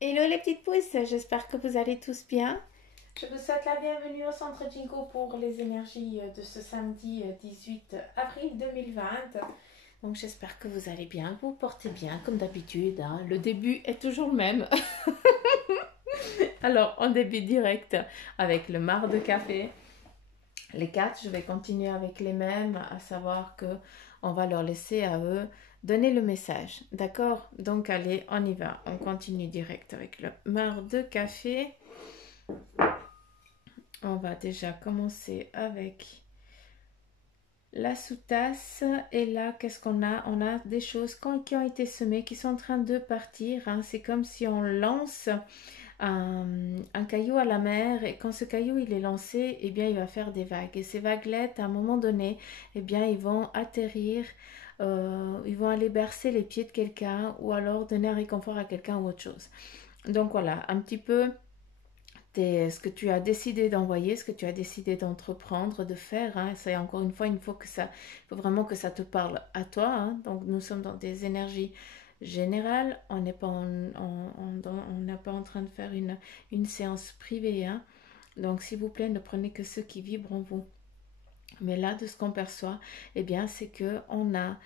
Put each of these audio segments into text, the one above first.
Hello les petites pousses, j'espère que vous allez tous bien. Je vous souhaite la bienvenue au Centre Jingo pour les énergies de ce samedi 18 avril 2020. Donc j'espère que vous allez bien, que vous vous portez bien comme d'habitude, hein. Le début est toujours le même. Alors on débute direct avec le marc de café. Les quatre, je vais continuer avec les mêmes, à savoir que on va leur laisser à eux donner le message. D'accord? Donc allez, on y va. On continue direct avec le marc de café. On va déjà commencer avec la sous-tasse. Et là, qu'est-ce qu'on a? On a des choses qui ont été semées, qui sont en train de partir, hein. C'est comme si on lance un caillou à la mer, et quand ce caillou il est lancé, eh bien il va faire des vagues. Et ces vaguelettes, à un moment donné, eh bien ils vont atterrir, ils vont aller bercer les pieds de quelqu'un, ou alors donner un réconfort à quelqu'un ou autre chose. Donc voilà, un petit peu ce que tu as décidé d'envoyer, ce que tu as décidé d'entreprendre, de faire, hein. C'est encore une fois, il faut vraiment que ça te parle à toi, hein. Donc nous sommes dans des énergies générales, on n'est pas on n'est pas en train de faire une séance privée, hein. Donc s'il vous plaît, ne prenez que ceux qui vibrent en vous. Mais là, de ce qu'on perçoit, eh bien, c'est que on a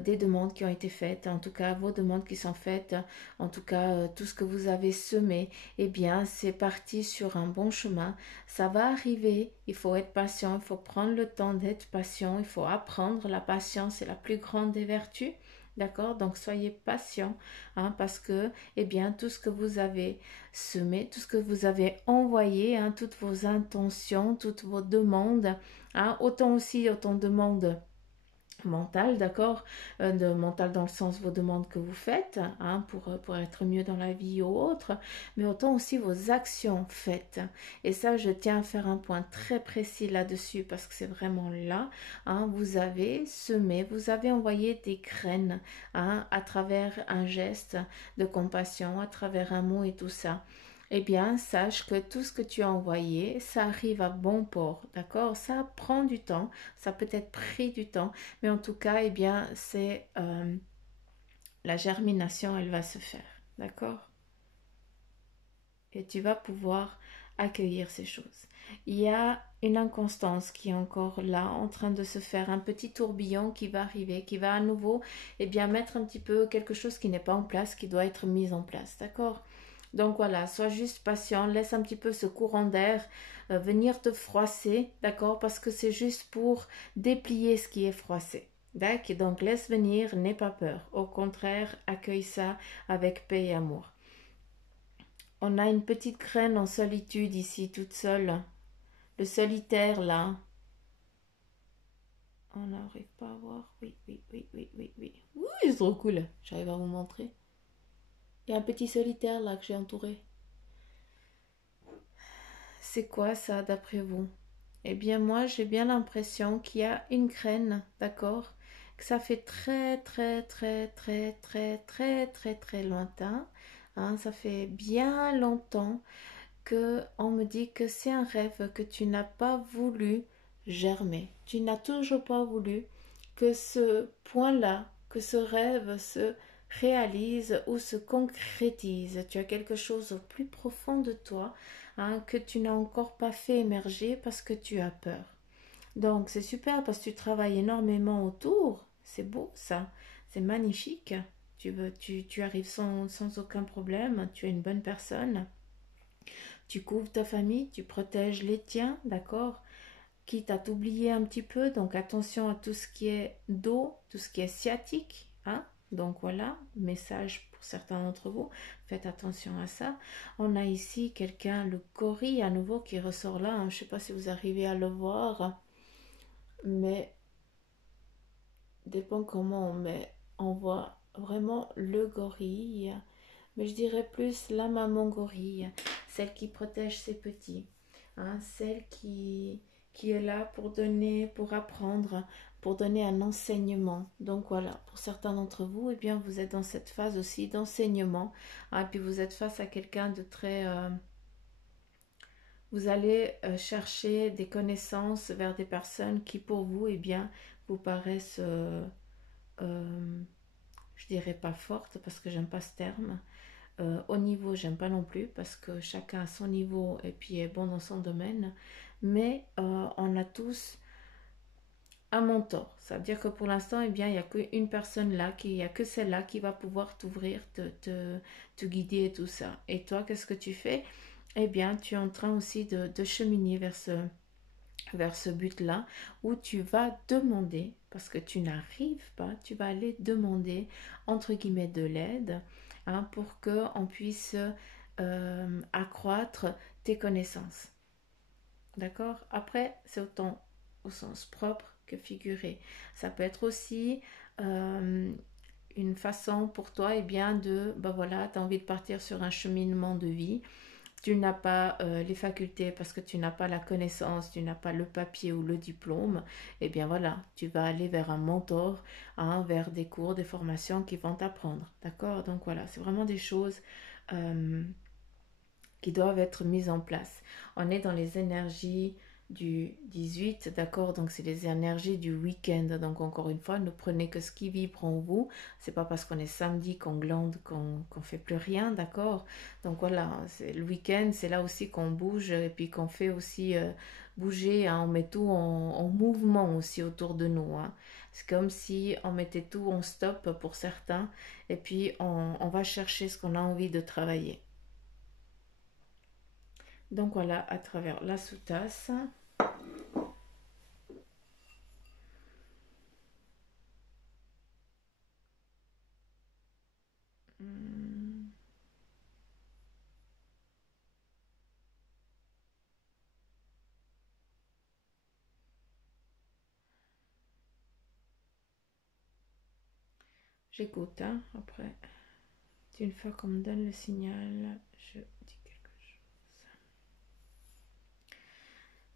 des demandes qui ont été faites, en tout cas vos demandes qui sont faites, en tout cas tout ce que vous avez semé, eh bien, c'est parti sur un bon chemin. Ça va arriver, il faut être patient, il faut prendre le temps d'être patient, il faut apprendre. La patience est la plus grande des vertus. D'accord? Donc soyez patient, hein, parce que, eh bien, tout ce que vous avez semé, tout ce que vous avez envoyé, hein, toutes vos intentions, toutes vos demandes, hein, autant de demandes mentales, d'accord, de mental dans le sens vos demandes que vous faites, hein, pour être mieux dans la vie ou autre, mais autant aussi vos actions faites. Et ça, je tiens à faire un point très précis là-dessus parce que c'est vraiment là, hein, vous avez semé, vous avez envoyé des graines, hein, à travers un geste de compassion, à travers un mot et tout ça. Eh bien, sache que tout ce que tu as envoyé, ça arrive à bon port, d'accord? Ça prend du temps, ça peut être pris du temps, mais en tout cas, eh bien, c'est la germination, elle va se faire, d'accord? Et tu vas pouvoir accueillir ces choses. Il y a une inconstance qui est encore là, en train de se faire, un petit tourbillon qui va arriver, qui va à nouveau, eh bien, mettre un petit peu quelque chose qui n'est pas en place, qui doit être mis en place, d'accord? Donc voilà, sois juste patient, laisse un petit peu ce courant d'air venir te froisser, d'accord? Parce que c'est juste pour déplier ce qui est froissé. D'accord? Donc laisse venir, n'aie pas peur. Au contraire, accueille ça avec paix et amour. On a une petite graine en solitude ici, toute seule. Le solitaire là. On n'arrive pas à voir. Oui, oui, oui, oui, oui, oui. Oui, c'est trop cool. J'arrive à vous montrer. Il y a un petit solitaire là que j'ai entouré. C'est quoi ça d'après vous? Eh bien moi j'ai bien l'impression qu'il y a une graine, d'accord? Que ça fait très très très très très très très très lointain, hein, ça fait bien longtemps que on me dit que c'est un rêve que tu n'as pas voulu germer. Tu n'as toujours pas voulu que ce point-là, que ce rêve se réalise ou se concrétise. Tu as quelque chose au plus profond de toi, hein, que tu n'as encore pas fait émerger parce que tu as peur. Donc c'est super parce que tu travailles énormément autour. C'est beau ça, c'est magnifique. Tu arrives sans aucun problème, tu es une bonne personne. Tu couvres ta famille, tu protèges les tiens, d'accord? Quitte à t'oublier un petit peu, donc attention à tout ce qui est dos, tout ce qui est sciatique, hein? Donc voilà, message pour certains d'entre vous, faites attention à ça. On a ici quelqu'un, le gorille à nouveau qui ressort là, hein. Je ne sais pas si vous arrivez à le voir, mais dépend comment on met. On voit vraiment le gorille, mais je dirais plus la maman gorille, celle qui protège ses petits, hein, celle qui est là pour donner, pour apprendre, pour donner un enseignement. Donc voilà, pour certains d'entre vous, eh bien, vous êtes dans cette phase aussi d'enseignement, hein, et puis vous êtes face à quelqu'un de très... vous allez chercher des connaissances vers des personnes qui, pour vous, eh bien, vous paraissent... euh, je dirais pas fortes parce que j'aime pas ce terme, Au niveau, j'aime pas non plus parce que chacun a son niveau et puis est bon dans son domaine. Mais on a tous un mentor. Ça veut dire que pour l'instant, eh bien, il n'y a qu'une personne là, il n'y a que celle-là qui va pouvoir t'ouvrir, te guider et tout ça. Et toi, qu'est-ce que tu fais? Eh bien, tu es en train aussi de cheminer vers ce but-là où tu vas demander, parce que tu n'arrives pas, tu vas aller demander, entre guillemets, de l'aide hein, pour qu'on puisse accroître tes connaissances. D'accord? Après, c'est autant au sens propre que figuré. Ça peut être aussi euh, une façon pour toi, eh bien, ben voilà, tu as envie de partir sur un cheminement de vie. Tu n'as pas les facultés parce que tu n'as pas la connaissance, tu n'as pas le papier ou le diplôme. Eh bien voilà, tu vas aller vers un mentor, hein, vers des cours, des formations qui vont t'apprendre. D'accord? Donc voilà, c'est vraiment des choses euh, qui doivent être mises en place. On est dans les énergies du 18, d'accord? Donc c'est les énergies du week-end. Donc encore une fois, ne prenez que ce qui vibre en vous. C'est pas parce qu'on est samedi qu'on glande, qu'on fait plus rien, d'accord? Donc voilà, c'est le week-end, c'est là aussi qu'on bouge et puis qu'on fait aussi bouger, hein, on met tout en mouvement aussi autour de nous, hein. C'est comme si on mettait tout en stop pour certains et puis on va chercher ce qu'on a envie de travailler. Donc voilà, à travers la sous-tasse. Hmm, j'écoute, hein, après. Une fois qu'on me donne le signal, je dis quelque chose.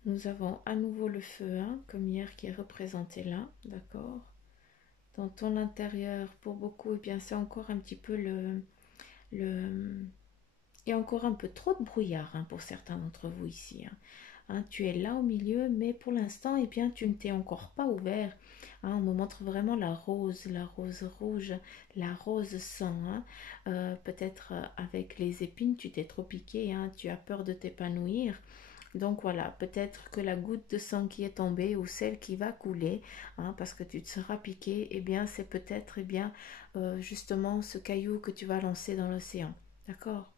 Nous avons à nouveau le feu, hein, comme hier, qui est représenté là, d'accord? Dans ton intérieur, pour beaucoup, et bien c'est encore un petit peu le... Il y a encore un peu trop de brouillard hein, pour certains d'entre vous ici, hein. Hein, tu es là au milieu, mais pour l'instant, eh bien, tu ne t'es encore pas ouvert. Hein, on me montre vraiment la rose rouge, la rose sang. Hein. Peut-être avec les épines, tu t'es trop piqué, hein, tu as peur de t'épanouir. Donc voilà, peut-être que la goutte de sang qui est tombée ou celle qui va couler, hein, parce que tu te seras piqué, eh bien, c'est peut-être, eh bien, justement ce caillou que tu vas lancer dans l'océan. D'accord?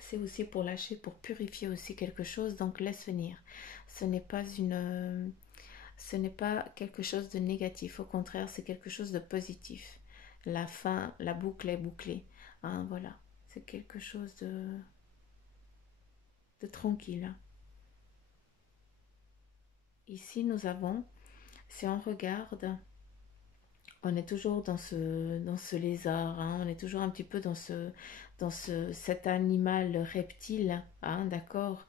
C'est aussi pour lâcher, pour purifier aussi quelque chose, donc laisse venir. Ce n'est pas ce n'est pas quelque chose de négatif, au contraire, c'est quelque chose de positif. La fin, la boucle est bouclée. Hein, voilà, c'est quelque chose de tranquille. Hein. Ici, nous avons, si on regarde, on est toujours dans ce lézard, hein, on est toujours un petit peu cet animal reptile, hein, d'accord?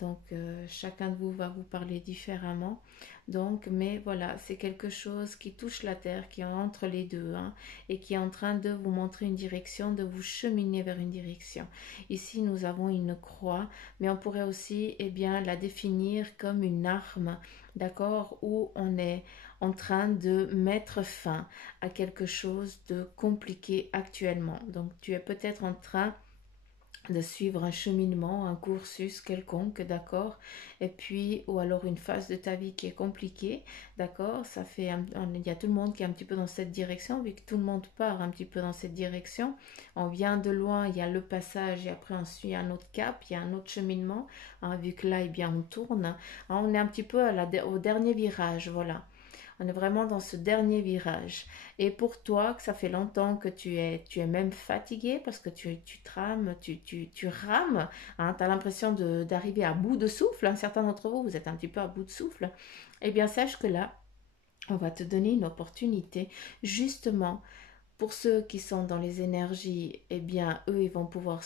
Donc chacun de vous va vous parler différemment. Donc, mais voilà, c'est quelque chose qui touche la terre, qui est entre les deux, hein, et qui est en train de vous montrer une direction, de vous cheminer vers une direction. Ici, nous avons une croix, mais on pourrait aussi, eh bien, la définir comme une arme, d'accord, où on est en train de mettre fin à quelque chose de compliqué actuellement. Donc tu es peut-être en train de suivre un cheminement, un cursus quelconque, d'accord? Et puis, ou alors une phase de ta vie qui est compliquée, d'accord? Il y a tout le monde qui est un petit peu dans cette direction, vu que tout le monde part un petit peu dans cette direction. On vient de loin, il y a le passage et après on suit un autre cap, il y a un autre cheminement, hein, vu que là, eh bien, on tourne. Hein, on est un petit peu au dernier virage, voilà. On est vraiment dans ce dernier virage. Et pour toi, que ça fait longtemps que tu es même fatigué parce que tu trames, tu rames, hein, tu as l'impression d'arriver à bout de souffle. Hein, certains d'entre vous, vous êtes un petit peu à bout de souffle. Eh bien, sache que là, on va te donner une opportunité justement pour ceux qui sont dans les énergies, eh bien, eux, ils vont pouvoir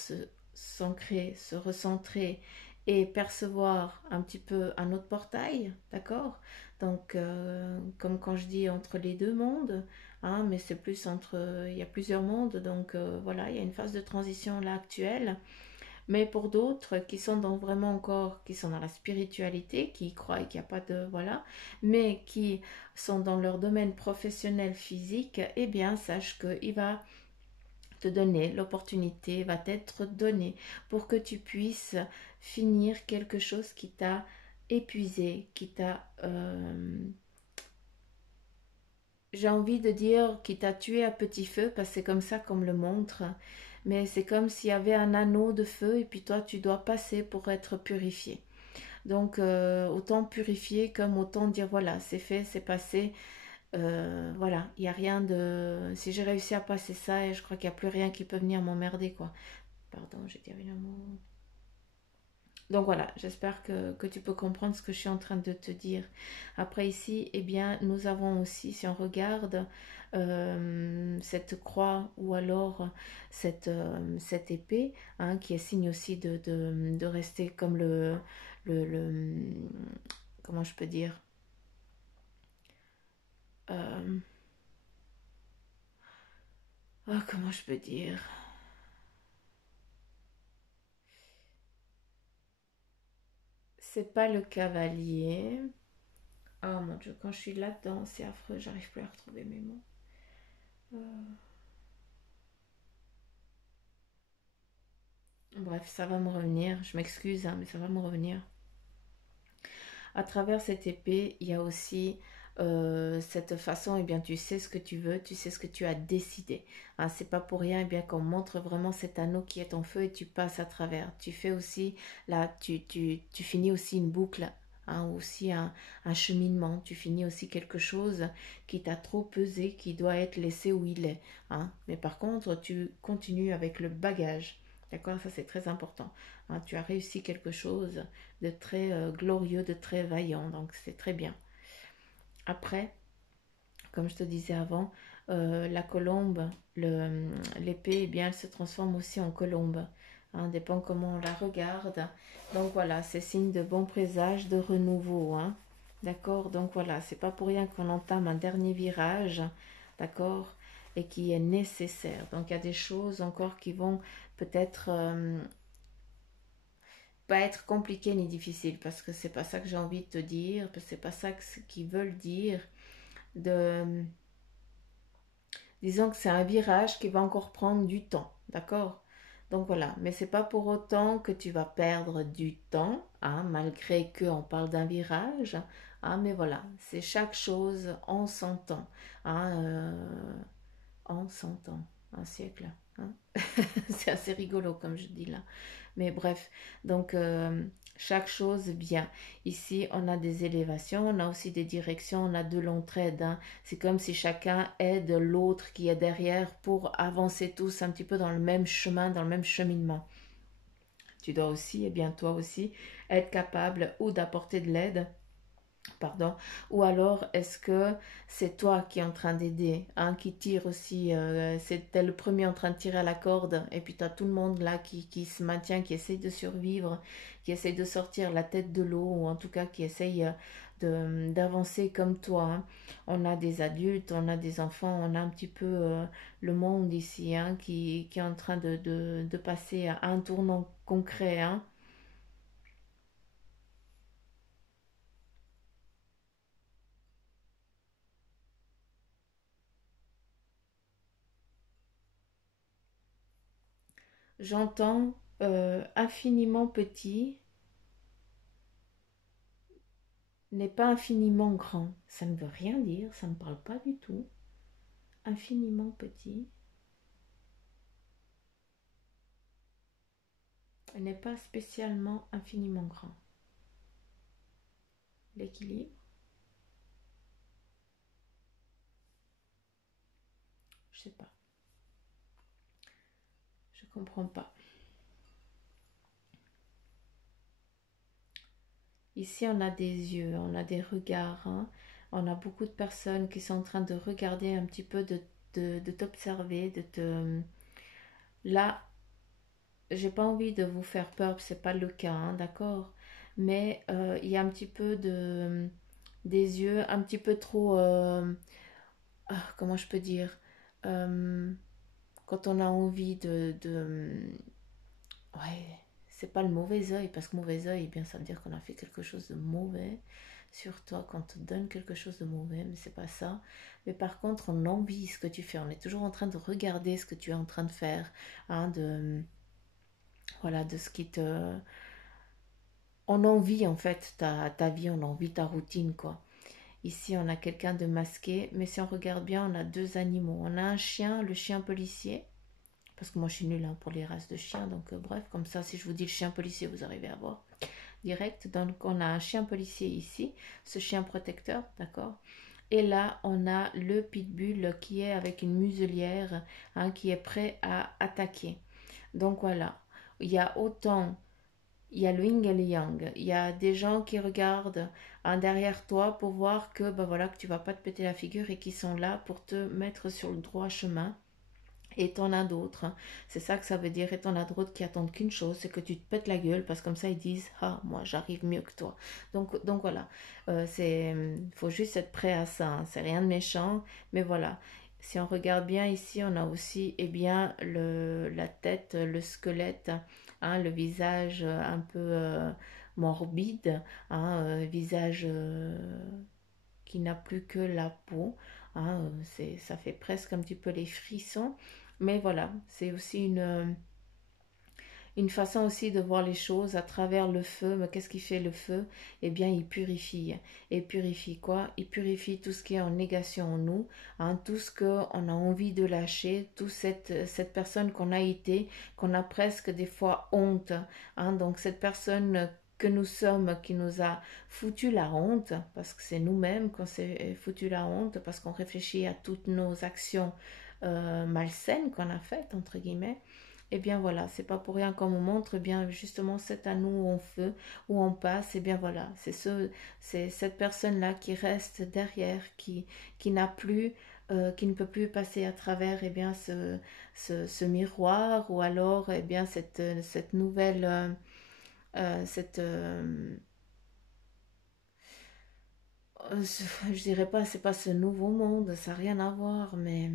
s'ancrer, se recentrer et percevoir un petit peu un autre portail, d'accord? Donc, comme quand je dis entre les deux mondes, hein, mais c'est plus entre, il y a plusieurs mondes, donc voilà, il y a une phase de transition là actuelle. Mais pour d'autres qui sont dans vraiment encore, qui sont dans la spiritualité, qui croient qu'il n'y a pas de, voilà, mais qui sont dans leur domaine professionnel physique, eh bien, sache qu'il va te te donner, l'opportunité va t'être donnée pour que tu puisses finir quelque chose qui t'a épuisé, qui t'a, j'ai envie de dire, qui t'a tué à petit feu, parce que c'est comme ça qu'on me le montre. Mais c'est comme s'il y avait un anneau de feu et puis toi, tu dois passer pour être purifié. Donc, autant purifier comme autant dire, voilà, c'est fait, c'est passé. Voilà, il n'y a rien de... Si j'ai réussi à passer ça, et je crois qu'il n'y a plus rien qui peut venir m'emmerder, quoi. Pardon, j'ai dit un mot. Donc voilà, j'espère que tu peux comprendre ce que je suis en train de te dire. Après ici, eh bien, nous avons aussi, si on regarde cette croix ou alors cette épée, hein, qui est signe aussi de rester comme le... Comment je peux dire euh, comment je peux dire. C'est pas le cavalier. Oh mon Dieu, quand je suis là-dedans, c'est affreux, j'arrive plus à retrouver mes mots. Bref, ça va me revenir. Je m'excuse, hein, mais ça va me revenir. À travers cette épée, il y a aussi cette façon, eh bien, tu sais ce que tu veux, tu sais ce que tu as décidé. Hein, c'est pas pour rien, eh bien, qu'on montre vraiment cet anneau qui est en feu et tu passes à travers. Tu fais aussi, là, tu finis aussi une boucle. Hein, aussi un cheminement, tu finis aussi quelque chose qui t'a trop pesé, qui doit être laissé où il est. Hein. Mais par contre, tu continues avec le bagage. D'accord, ça c'est très important. Hein, tu as réussi quelque chose de très glorieux, de très vaillant, donc c'est très bien. Après, comme je te disais avant, la colombe, l'épée, eh bien, elle se transforme aussi en colombe. Hein, dépend comment on la regarde. Donc voilà, c'est signe de bon présage, de renouveau. Hein. D'accord. Donc voilà, c'est pas pour rien qu'on entame un dernier virage. D'accord. Et qui est nécessaire. Donc il y a des choses encore qui vont peut-être pas être compliqué ni difficile parce que c'est pas ça que j'ai envie de te dire, parce que c'est pas ça qu'ils veulent dire. De, disons que c'est un virage qui va encore prendre du temps, d'accord? Donc voilà, mais c'est pas pour autant que tu vas perdre du temps, hein, malgré qu'on parle d'un virage, hein, mais voilà, c'est chaque chose en son temps, hein, en son temps, un siècle, hein. C'est assez rigolo comme je dis là. Mais bref, donc chaque chose bien. Ici, on a des élévations, on a aussi des directions, on a de l'entraide. Hein. C'est comme si chacun aide l'autre qui est derrière pour avancer tous un petit peu dans le même chemin, dans le même cheminement. Tu dois aussi, et bien toi aussi, être capable ou d'apporter de l'aide, pardon, ou alors est-ce que c'est toi qui es en train d'aider, hein, qui tire aussi, t'es le premier en train de tirer à la corde, et puis tu as tout le monde là qui se maintient, qui essaye de survivre, qui essaye de sortir la tête de l'eau, ou en tout cas qui essaye d'avancer comme toi. Hein. On a des adultes, on a des enfants, on a un petit peu le monde ici, hein, qui est en train de passer à un tournant concret. Hein. J'entends infiniment petit n'est pas infiniment grand. Ça ne veut rien dire, ça ne parle pas du tout. Infiniment petit n'est pas spécialement infiniment grand. L'équilibre, je sais pas, je comprends pas. Ici, on a des yeux, on a des regards. Hein. On a beaucoup de personnes qui sont en train de regarder un petit peu, de t'observer, de te... Là, j'ai pas envie de vous faire peur, c'est pas le cas, hein, d'accord? Mais il y a un petit peu des yeux un petit peu trop, comment je peux dire, Euh, quand on a envie ouais, c'est pas le mauvais œil, parce que mauvais œil, eh bien ça veut dire qu'on a fait quelque chose de mauvais. sur toi quand on te donne quelque chose de mauvais, mais c'est pas ça. Mais par contre, on envie ce que tu fais. On est toujours en train de regarder ce que tu es en train de faire, hein, voilà, de ce qui te... On envie en fait ta vie, on envie ta routine, quoi. Ici, on a quelqu'un de masqué, mais si on regarde bien, on a deux animaux. On a un chien, le chien policier, parce que moi je suis nulle hein, pour les races de chiens, donc bref, comme ça, si je vous dis le chien policier, vous arrivez à voir direct. Donc on a un chien policier ici, ce chien protecteur, d'accord. Et là, on a le pitbull qui est avec une muselière, hein, qui est prêt à attaquer. Donc voilà, il y a autant, il y a le yin et le yang. Il y a des gens qui regardent hein, derrière toi pour voir que, ben voilà, que tu vas pas te péter la figure et qui sont là pour te mettre sur le droit chemin. Et t'en as d'autres, hein. C'est ça que ça veut dire. Et t'en as d'autres qui attendent qu'une chose, c'est que tu te pètes la gueule parce que comme ça ils disent ah moi j'arrive mieux que toi. Donc voilà, faut juste être prêt à ça, hein. C'est rien de méchant, mais voilà. Si on regarde bien ici, on a aussi bien la tête, le squelette, hein, le visage un peu morbide, hein, visage qui n'a plus que la peau, hein, ça fait presque un petit peu les frissons. Mais voilà, c'est aussi une façon aussi de voir les choses à travers le feu. Mais qu'est-ce qui fait le feu? Eh bien, il purifie. Et purifie quoi? Il purifie tout ce qui est en négation en nous, hein, tout ce qu'on a envie de lâcher, toute cette personne qu'on a été, qu'on a presque des fois honte. Hein, donc cette personne que nous sommes, qui nous a foutu la honte, parce que c'est nous-mêmes qu'on s'est foutu la honte, parce qu'on réfléchit à toutes nos actions malsaines qu'on a faites, entre guillemets. Et bien voilà, c'est pas pour rien qu'on me montre, eh bien justement cet anneau où on feu, où on passe, et bien voilà, c'est cette personne-là qui reste derrière, qui n'a plus, qui ne peut plus passer à travers, eh bien ce miroir, ou alors, eh bien cette nouvelle, cette, je dirais pas, c'est pas ce nouveau monde, ça n'a rien à voir, mais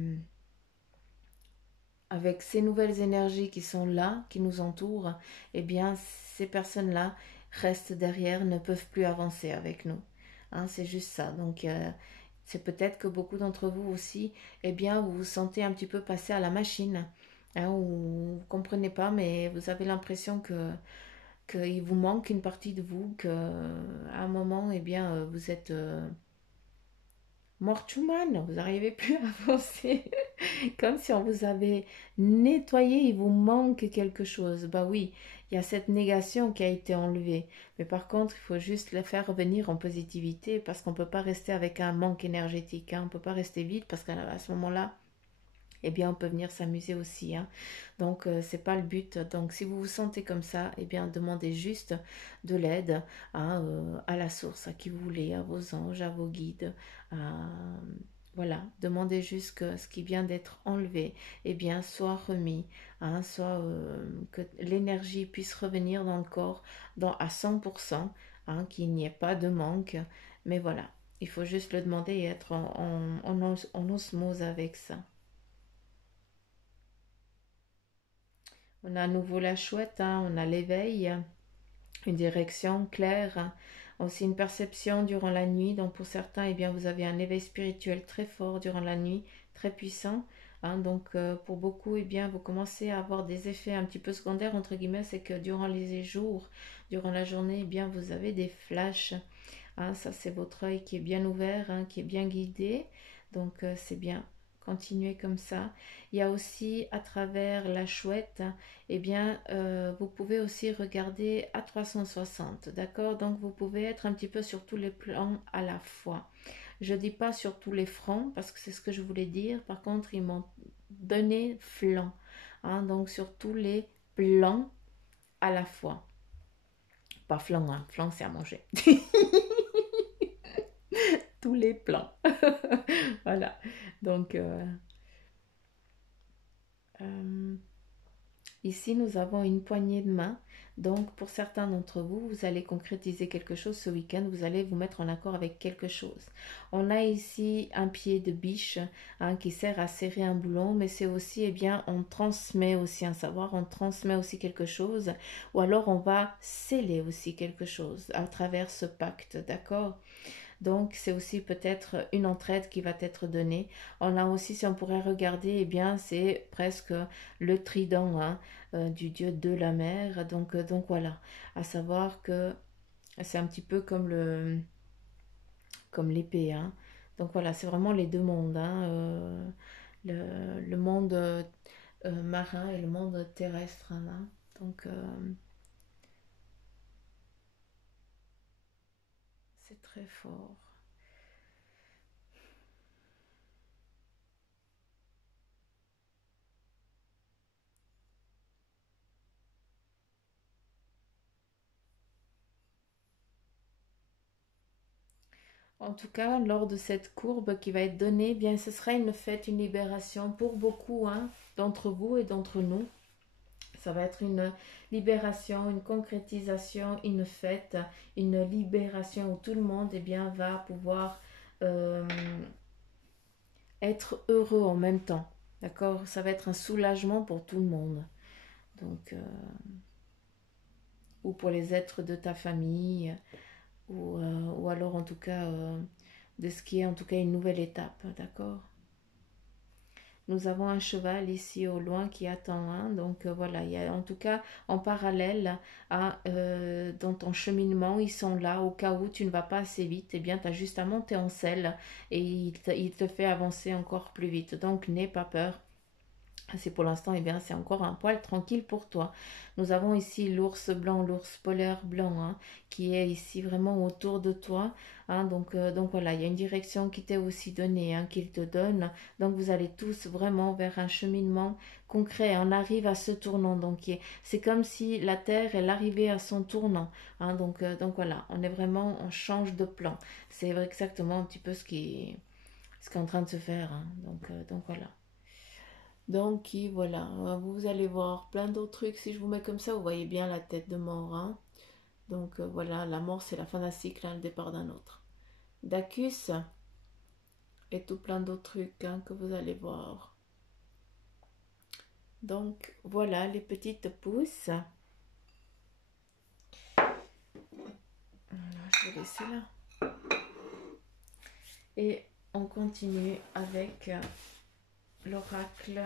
avec ces nouvelles énergies qui sont là, qui nous entourent, eh bien, ces personnes-là restent derrière, ne peuvent plus avancer avec nous. Hein, c'est juste ça. Donc, c'est peut-être que beaucoup d'entre vous aussi, eh bien, vous vous sentez un petit peu passé à la machine. Hein, ou vous ne comprenez pas, mais vous avez l'impression qu'il vous manque une partie de vous, qu'à un moment, eh bien, vous êtes mort humain, vous n'arrivez plus à avancer. Comme si on vous avait nettoyé, il vous manque quelque chose. Bah oui, il y a cette négation qui a été enlevée. Mais par contre, il faut juste la faire revenir en positivité parce qu'on ne peut pas rester avec un manque énergétique, hein. On ne peut pas rester vide parce qu'à ce moment-là, eh bien, on peut venir s'amuser aussi, hein. Donc, c'est pas le but. Donc, si vous vous sentez comme ça, eh bien, demandez juste de l'aide hein, à la source, à qui vous voulez, à vos anges, à vos guides. Voilà, demandez juste que ce qui vient d'être enlevé, eh bien, soit remis, hein, soit que l'énergie puisse revenir dans le corps à 100%, hein, qu'il n'y ait pas de manque. Mais voilà, il faut juste le demander et être en osmose avec ça. On a à nouveau la chouette, hein, on a l'éveil, une direction claire, aussi une perception durant la nuit. Donc pour certains, eh bien, vous avez un éveil spirituel très fort durant la nuit, très puissant. Hein. Donc pour beaucoup, eh bien, vous commencez à avoir des effets un petit peu secondaires, entre guillemets, c'est que durant les jours, durant la journée, eh bien, vous avez des flashs. Hein. Ça, c'est votre œil qui est bien ouvert, hein, qui est bien guidé. Donc c'est bien. Continuez comme ça. Il y a aussi à travers la chouette, eh bien, vous pouvez aussi regarder à 360, d'accord? Donc, vous pouvez être un petit peu sur tous les plans à la fois. Je ne dis pas sur tous les fronts, parce que c'est ce que je voulais dire. Par contre, ils m'ont donné flanc, hein, donc sur tous les plans à la fois. Pas flanc, hein, flanc, c'est à manger. Tous les plans. Voilà. Donc, euh, Ici, nous avons une poignée de main. Donc, pour certains d'entre vous, vous allez concrétiser quelque chose ce week-end. Vous allez vous mettre en accord avec quelque chose. On a ici un pied de biche qui sert à serrer un boulon. Mais c'est aussi, eh bien, on transmet aussi un savoir. On transmet aussi quelque chose. Ou alors, on va sceller aussi quelque chose à travers ce pacte. D'accord ? Donc, c'est aussi peut-être une entraide qui va être donnée. On a aussi, si on pourrait regarder, eh bien, c'est presque le trident du dieu de la mer. Donc voilà, à savoir que c'est un petit peu comme l'épée. Donc voilà, c'est vraiment les deux mondes. Le monde marin et le monde terrestre. Donc, c'est très fort. En tout cas, lors de cette courbe qui va être donnée, eh bien, ce sera une fête, une libération pour beaucoup d'entre vous et d'entre nous. Ça va être une libération, une concrétisation, une fête, une libération où tout le monde va pouvoir euh, être heureux en même temps. D'accord? Ça va être un soulagement pour tout le monde. Donc, ou pour les êtres de ta famille, ou alors en tout cas de ce qui est en tout cas une nouvelle étape, d'accord. Nous avons un cheval ici au loin qui attend, donc voilà, il y a en tout cas en parallèle dans ton cheminement, ils sont là au cas où tu ne vas pas assez vite, eh bien tu as juste à monter en selle et il te fait avancer encore plus vite, donc n'aie pas peur. C'est pour l'instant, eh bien, c'est encore un poil tranquille pour toi. Nous avons ici l'ours blanc, l'ours polaire blanc, qui est ici vraiment autour de toi. Donc voilà, il y a une direction qui t'est aussi donnée, qu'il te donne. Donc vous allez tous vraiment vers un cheminement concret. On arrive à ce tournant. Donc c'est comme si la Terre, elle arrivait à son tournant. Donc voilà, on est vraiment, on change de plan. C'est exactement un petit peu ce qui est en train de se faire. Donc voilà. Donc, voilà, vous allez voir plein d'autres trucs. Si je vous mets comme ça, vous voyez bien la tête de mort. Donc, voilà, la mort, c'est la fin d'un cycle, le départ d'un autre. Dacus et tout plein d'autres trucs que vous allez voir. Donc, voilà les petites pousses. Je vais laisser là. Et on continue avec l'oracle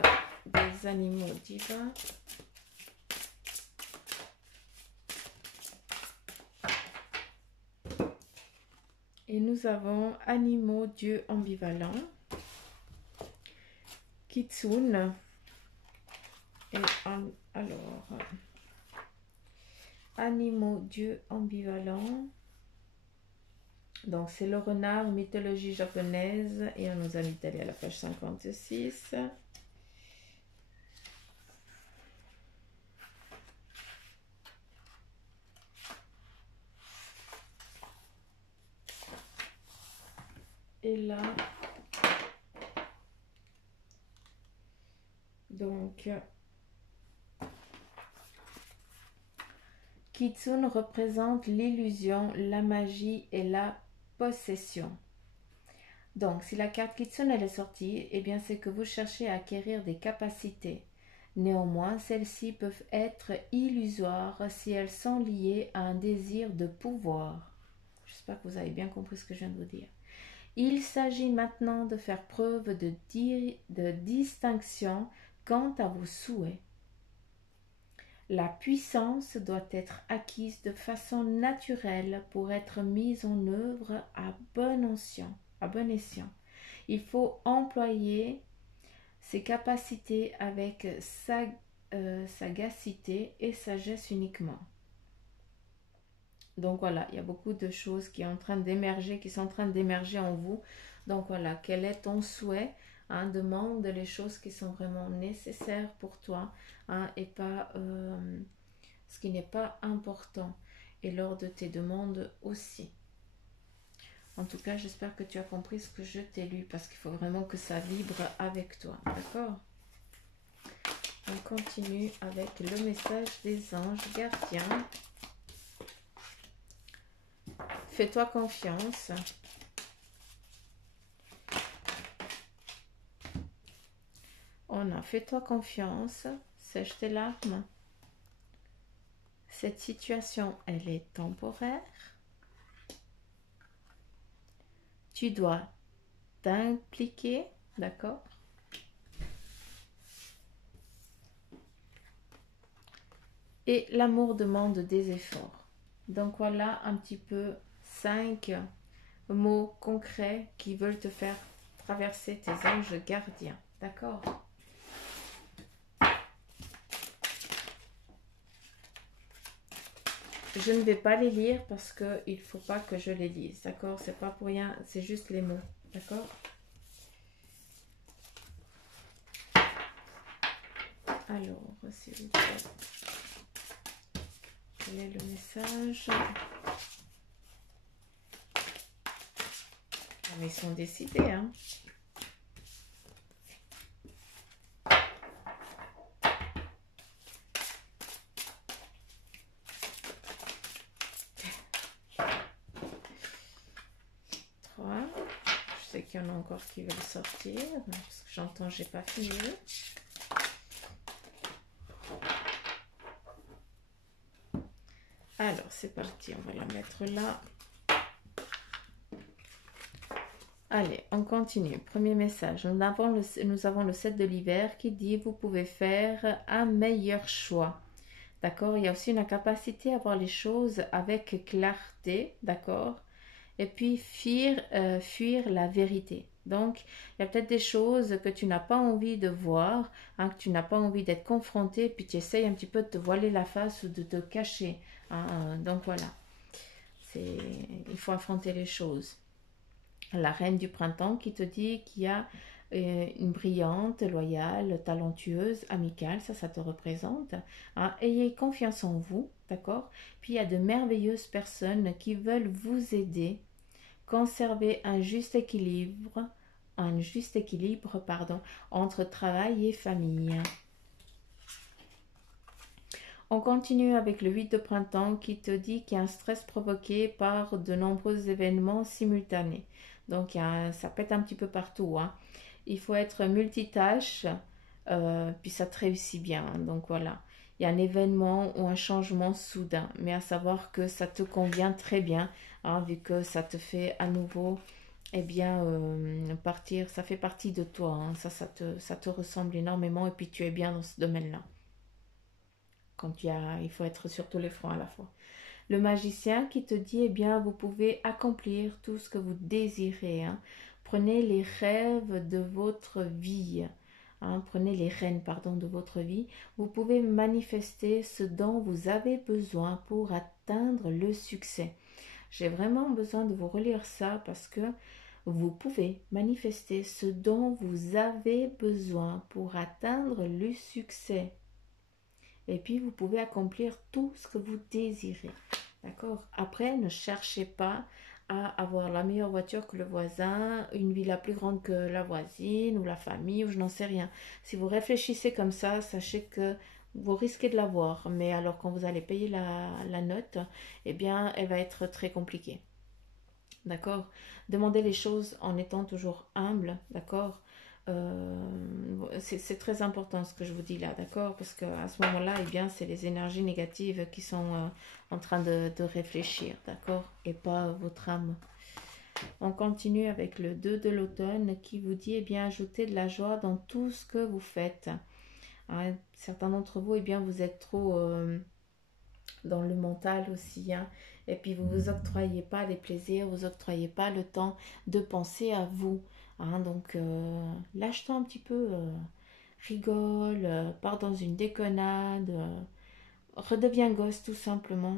des animaux divins. Et nous avons animaux dieux ambivalents, Kitsune, et alors, animaux dieux ambivalents. Donc c'est le renard, mythologie japonaise, et on nous invite à aller à la page 56. Et là, donc, Kitsune représente l'illusion, la magie et la possession. Donc, si la carte Kitsune elle est sortie, eh bien c'est que vous cherchez à acquérir des capacités. Néanmoins, celles-ci peuvent être illusoires si elles sont liées à un désir de pouvoir. J'espère que vous avez bien compris ce que je viens de vous dire. Il s'agit maintenant de faire preuve de distinction quant à vos souhaits. La puissance doit être acquise de façon naturelle pour être mise en œuvre à bon escient. Il faut employer ses capacités avec sagacité et sagesse uniquement. Donc voilà, il y a beaucoup de choses qui sont en train d'émerger en vous. Donc voilà, quel est ton souhait? Demande les choses qui sont vraiment nécessaires pour toi et pas ce qui n'est pas important. Et lors de tes demandes aussi. En tout cas, j'espère que tu as compris ce que je t'ai lu parce qu'il faut vraiment que ça vibre avec toi. D'accord? On continue avec le message des anges gardiens. Fais-toi confiance. On a fais-toi confiance. Sèche tes larmes. Cette situation, elle est temporaire. Tu dois t'impliquer, d'accord? Et l'amour demande des efforts. Donc voilà un petit peu 5 mots concrets qui veulent te faire traverser tes anges gardiens. D'accord? Je ne vais pas les lire parce qu'il ne faut pas que je les lise. D'accord? C'est pas pour rien, c'est juste les mots. D'accord? Alors, s'il vous plaît. Quel est le message? Ah, mais ils sont décidés, hein. Je sais qu'il y en a encore qui veulent sortir, parce que j'entends, j'ai pas fini. Alors, c'est parti, on va la mettre là. Allez, on continue. Premier message. Nous avons le 7 de l'hiver qui dit « Vous pouvez faire un meilleur choix ». D'accord? Il y a aussi une capacité à voir les choses avec clarté. D'accord? Et puis, fuir la vérité. Donc, il y a peut-être des choses que tu n'as pas envie de voir, hein, que tu n'as pas envie d'être confronté, puis tu essayes un petit peu de te voiler la face ou de te cacher. Hein, donc, voilà. Il faut affronter les choses. La reine du printemps qui te dit qu'il y a une brillante, loyale, talentueuse, amicale, ça te représente. Hein. Ayez confiance en vous, d'accord? Puis il y a de merveilleuses personnes qui veulent vous aider. Conserver un juste équilibre, entre travail et famille. On continue avec le 8 de printemps qui te dit qu'il y a un stress provoqué par de nombreux événements simultanés. Donc ça pète un petit peu partout. Hein. Il faut être multitâche, puis ça te réussit bien. Hein. Donc voilà, il y a un événement ou un changement soudain. Mais à savoir que ça te convient très bien, hein, vu que ça te fait à nouveau partir. Ça fait partie de toi. Hein. Ça te ressemble énormément et puis tu es bien dans ce domaine-là. Il faut être sur tous les fronts à la fois. Le magicien qui te dit, eh bien, vous pouvez accomplir tout ce que vous désirez. Hein. Prenez les rêves de votre vie. Hein. Prenez les rênes, de votre vie. Vous pouvez manifester ce dont vous avez besoin pour atteindre le succès. J'ai vraiment besoin de vous relire ça parce que vous pouvez manifester ce dont vous avez besoin pour atteindre le succès. Et puis, vous pouvez accomplir tout ce que vous désirez. D'accord? Après, ne cherchez pas à avoir la meilleure voiture que le voisin, une villa plus grande que la voisine ou la famille ou je n'en sais rien. Si vous réfléchissez comme ça, sachez que vous risquez de l'avoir. Mais alors, quand vous allez payer la note, eh bien, elle va être très compliquée. D'accord? Demandez les choses en étant toujours humble. D'accord? C'est très important ce que je vous dis là, d'accord? Parce qu'à ce moment-là, eh bien, c'est les énergies négatives qui sont en train de réfléchir, d'accord? Et pas votre âme. On continue avec le 2 de l'automne qui vous dit, eh bien, ajoutez de la joie dans tout ce que vous faites. Hein, certains d'entre vous, eh bien, vous êtes trop dans le mental aussi, hein, et puis vous vous octroyez pas des plaisirs, vous octroyez pas le temps de penser à vous. Hein, donc, lâche-toi un petit peu, rigole, pars dans une déconnade, redeviens gosse tout simplement.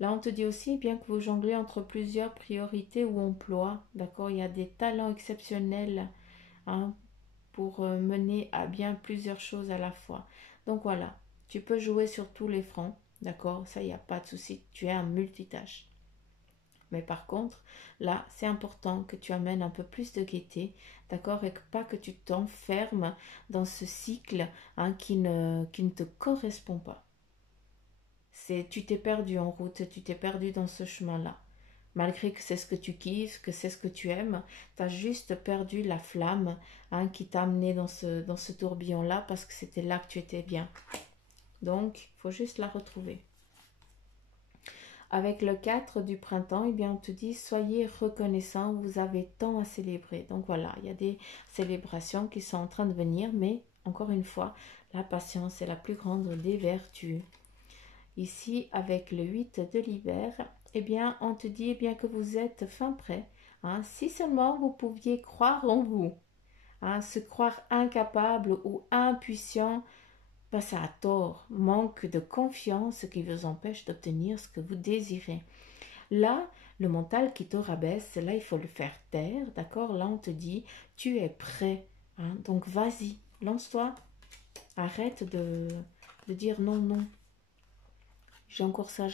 Là, on te dit aussi bien que vous jonglez entre plusieurs priorités ou emplois, d'accord? Il y a des talents exceptionnels, hein, pour mener à bien plusieurs choses à la fois. Donc voilà, tu peux jouer sur tous les fronts, d'accord? Ça, il n'y a pas de souci, tu es un multitâche. Mais par contre, là, c'est important que tu amènes un peu plus de gaieté, d'accord, et que pas que tu t'enfermes dans ce cycle hein, qui ne te correspond pas. Tu t'es perdu en route, tu t'es perdu dans ce chemin-là. Malgré que c'est ce que tu kiffes, que c'est ce que tu aimes, tu as juste perdu la flamme hein, qui t'a amené dans ce tourbillon-là parce que c'était là que tu étais bien. Donc, il faut juste la retrouver. Avec le 4 du printemps, eh bien, on te dit soyez reconnaissants, vous avez tant à célébrer. Donc voilà, il y a des célébrations qui sont en train de venir, mais encore une fois, la patience est la plus grande des vertus. Ici, avec le 8 de l'hiver, eh bien, on te dit eh bien, que vous êtes fin prêt. Hein. Si seulement vous pouviez croire en vous, hein, se croire incapable ou impuissant, ben, ça a tort, manque de confiance qui vous empêche d'obtenir ce que vous désirez. Là, le mental qui te rabaisse, là, il faut le faire taire, d'accord? Là, on te dit, tu es prêt, hein, donc vas-y, lance-toi, arrête de dire non, non, j'ai encore ça,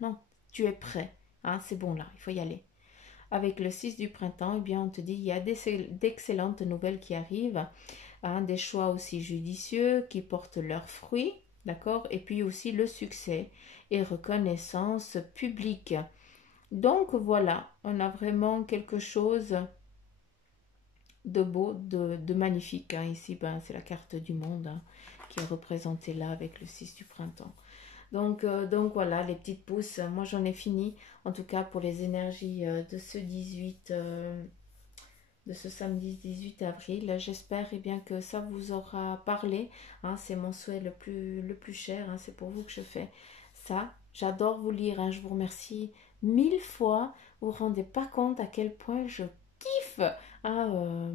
non, tu es prêt, hein, c'est bon là, il faut y aller. Avec le 6 du printemps, eh bien, on te dit, il y a d'excellentes nouvelles qui arrivent, hein, des choix aussi judicieux qui portent leurs fruits, d'accord? Et puis aussi le succès et reconnaissance publique. Donc voilà, on a vraiment quelque chose de beau, de magnifique. Hein. Ici, ben, c'est la carte du monde hein, qui est représentée là avec le 6 du printemps. Donc voilà, les petites pousses, moi j'en ai fini, en tout cas pour les énergies de ce 18 de ce samedi 18 avril. J'espère eh bien, que ça vous aura parlé. Hein, c'est mon souhait le plus cher. Hein, c'est pour vous que je fais ça. J'adore vous lire. Hein, je vous remercie 1000 fois. Vous ne vous rendez pas compte à quel point je kiffe hein,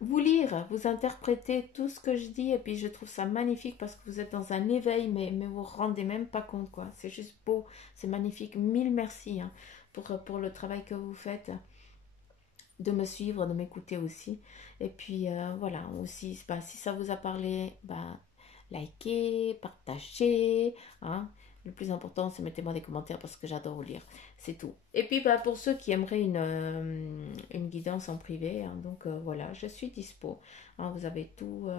vous lire, vous interpréter tout ce que je dis. Et puis je trouve ça magnifique parce que vous êtes dans un éveil, mais vous ne vous rendez même pas compte. Quoi. C'est juste beau. C'est magnifique. 1000 merci hein, pour le travail que vous faites. De me suivre, de m'écouter aussi. Et puis voilà, aussi, bah, si ça vous a parlé, bah, likez, partagez. Hein. Le plus important, c'est mettez-moi des commentaires parce que j'adore vous lire. C'est tout. Et puis bah, pour ceux qui aimeraient une guidance en privé, hein, donc voilà, je suis dispo. Hein, vous avez tous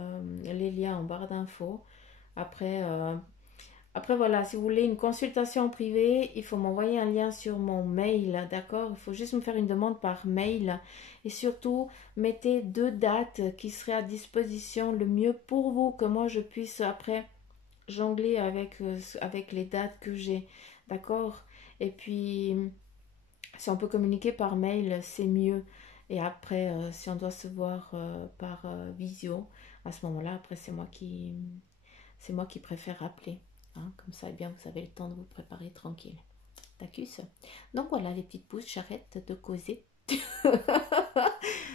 les liens en barre d'infos. Après, voilà, si vous voulez une consultation privée, il faut m'envoyer un lien sur mon mail, d'accord? Il faut juste me faire une demande par mail. Et surtout, mettez 2 dates qui seraient à disposition le mieux pour vous, que moi je puisse après jongler avec les dates que j'ai, d'accord? Et puis, si on peut communiquer par mail, c'est mieux. Et après, si on doit se voir par visio, à ce moment-là, après, c'est moi qui préfère appeler. Hein, comme ça, eh bien, vous avez le temps de vous préparer tranquille. Tacus. Donc voilà les petites pousses, j'arrête de causer.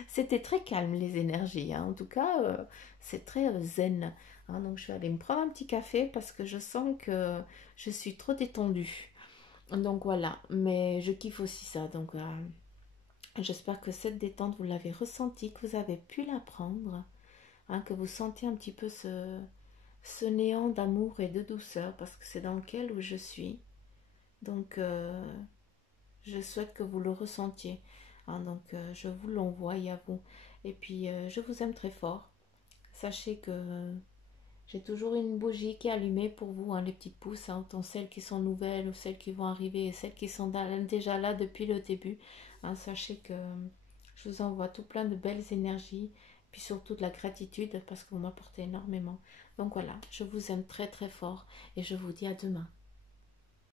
C'était très calme les énergies. Hein. En tout cas, c'est très zen. Hein. Donc je vais aller me prendre un petit café parce que je sens que je suis trop détendue. Donc voilà, mais je kiffe aussi ça. Donc j'espère que cette détente, vous l'avez ressentie, que vous avez pu la prendre. Hein, que vous sentiez un petit peu ce néant d'amour et de douceur parce que c'est dans lequel où je suis. Donc, je souhaite que vous le ressentiez. Hein, donc, je vous l'envoie à vous. Et puis, je vous aime très fort. Sachez que j'ai toujours une bougie qui est allumée pour vous, hein, les petites pousses, hein, tant celles qui sont nouvelles ou celles qui vont arriver et celles qui sont déjà là depuis le début. Hein, sachez que je vous envoie tout plein de belles énergies, puis surtout de la gratitude parce que vous m'apportez énormément. Donc voilà, je vous aime très très fort et je vous dis à demain.